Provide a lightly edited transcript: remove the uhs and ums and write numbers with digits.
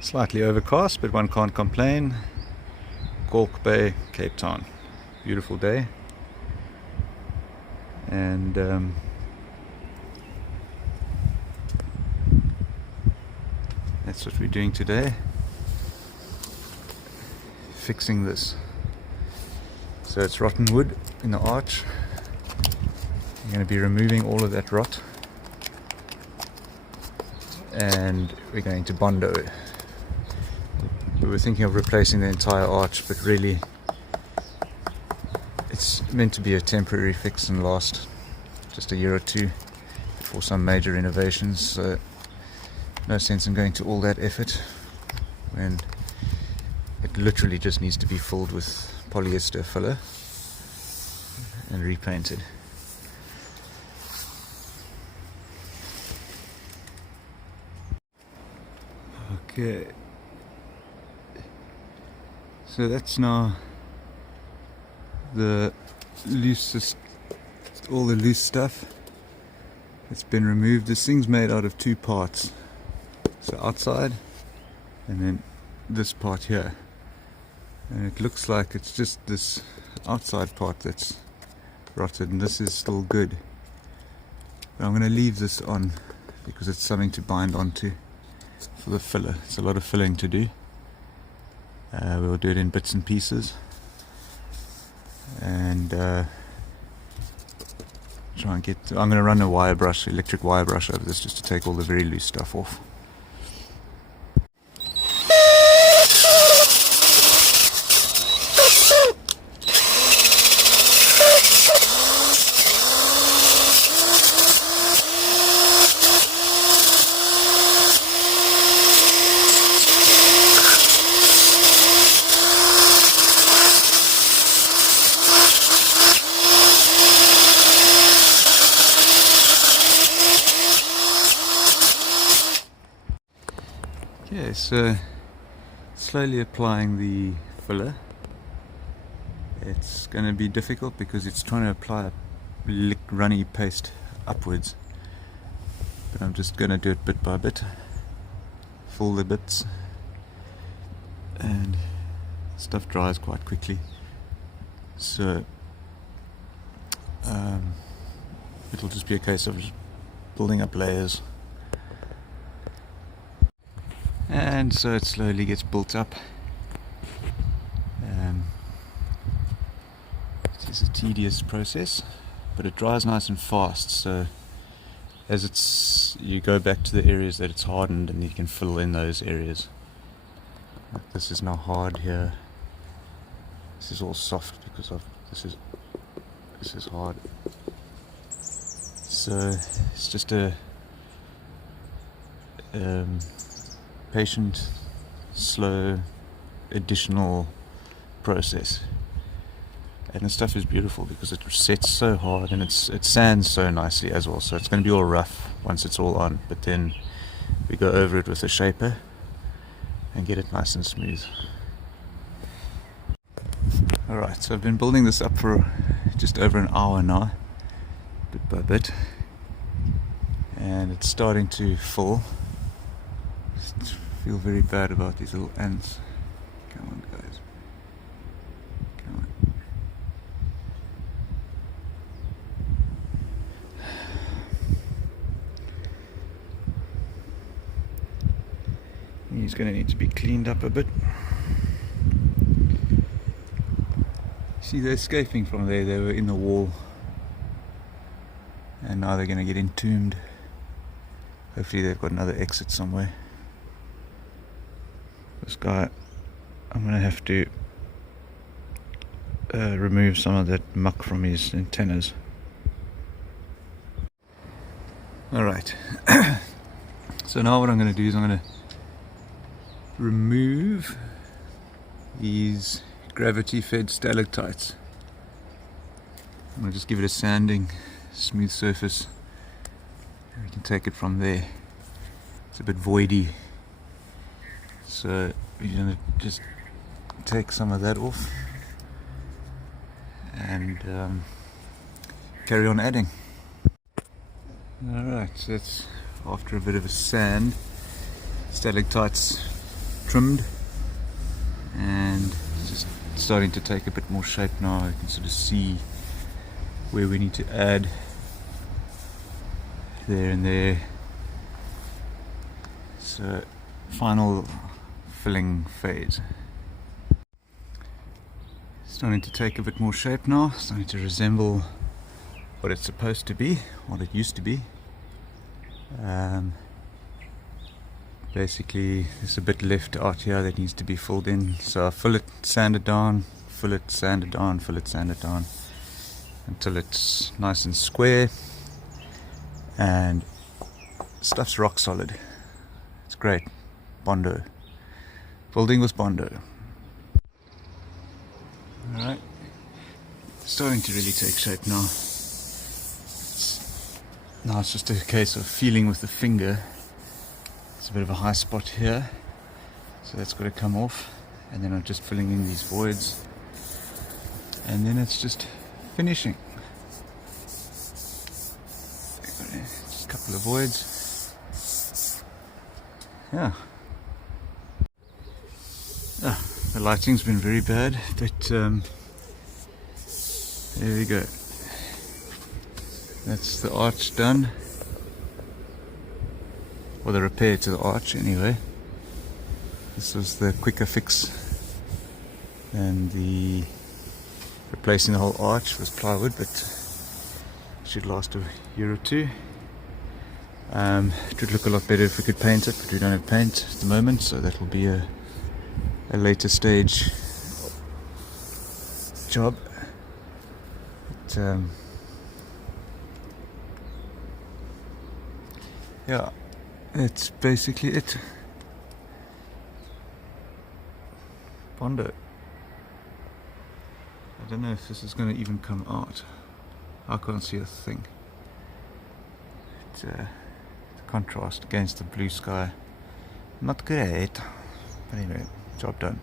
Slightly overcast, but one can't complain. Cork Bay, Cape Town. Beautiful day. And that's what we're doing today. Fixing this. So it's rotten wood in the arch. I'm going to be removing all of that rot. And we're going to Bondo it. We were thinking of replacing the entire arch, but really it's meant to be a temporary fix and last just a year or two before some major renovations. So no sense in going to all that effort when it literally just needs to be filled with polyester filler and repainted. Okay, so that's now the loosest, all the loose stuff. It's been removed. This thing's made out of two parts, so outside and then this part here, and it looks like it's just this outside part that's rotted and this is still good, but I'm going to leave this on because it's something to bind onto for the filler. It's a lot of filling to do. We'll do it in bits and pieces and try and get I'm going to run a wire brush, electric wire brush over this just to take all the very loose stuff off. Okay, so slowly applying the filler. It's going to be difficult because it's trying to apply a runny paste upwards, but I'm just going to do it bit by bit, fill the bits, and stuff dries quite quickly, so it'll just be a case of just building up layers. And so it slowly gets built up. It is a tedious process, but it dries nice and fast, so as you go back to the areas that it's hardened and you can fill in those areas. Like this is now hard here. This is all soft because this is hard. So it's just a patient, slow, additional process, and the stuff is beautiful because it sets so hard and it sands so nicely as well. So it's going to be all rough once it's all on, but then we go over it with a shaper and get it nice and smooth. Alright, so I've been building this up for just over an hour now, bit by bit, and it's starting to full. Feel very bad about these little ants. Come on, guys. Come on. He's going to need to be cleaned up a bit. See, they're escaping from there. They were in the wall, and now they're going to get entombed. Hopefully they've got another exit somewhere. This guy, I'm going to have to remove some of that muck from his antennas. Alright, so now what I'm going to do is I'm going to remove these gravity fed stalactites. I'm going to just give it a sanding, smooth surface, and we can take it from there. It's a bit voidy. So we're going to just take some of that off and carry on adding. Alright, so that's after a bit of a sand. Stalactites trimmed, and it's just starting to take a bit more shape now. You can sort of see where we need to add there and there. So final filling phase. Starting to take a bit more shape now, starting to resemble what it's supposed to be, what it used to be. Basically there's a bit left out here that needs to be filled in, so I fill it, sand it down, fill it, sand it down, fill it, sand it down until it's nice and square, and stuff's rock solid. It's great. Bondo. Building with Bondo. Alright, starting to really take shape now. Now it's just a case of feeling with the finger. It's a bit of a high spot here, so that's got to come off, and then I'm just filling in these voids, and then it's just finishing. Just a couple of voids. Yeah. The lighting's been very bad, but there we go. That's the arch done, or the repair to the arch anyway. This was the quicker fix than the replacing the whole arch with plywood, but should last a year or two. It would look a lot better if we could paint it, but we don't have paint at the moment, so that will be a later stage job. But, yeah, that's basically it. Bondo. I don't know if this is going to even come out. I can't see a thing. The contrast against the blue sky, not great, but anyway, job done.